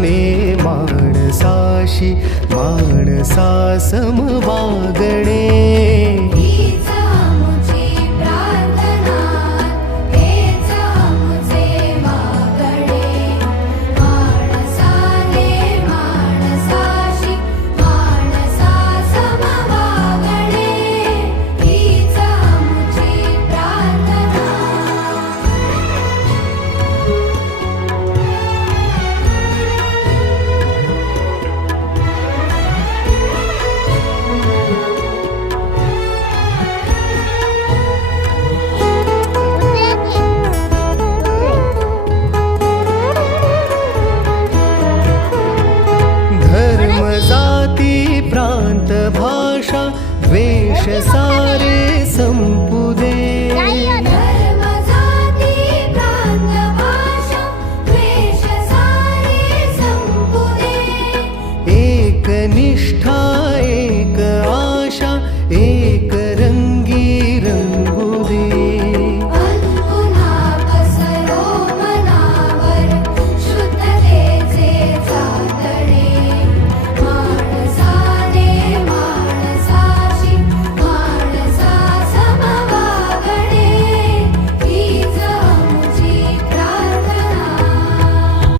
माने माणसाशी माणसा सम वागणे प्रांत भाषा द्वेष सारे संपू दे धर्म जाती प्रांत भाषा द्वेष सारे संपू दे एक निष्ठा एक आशा एक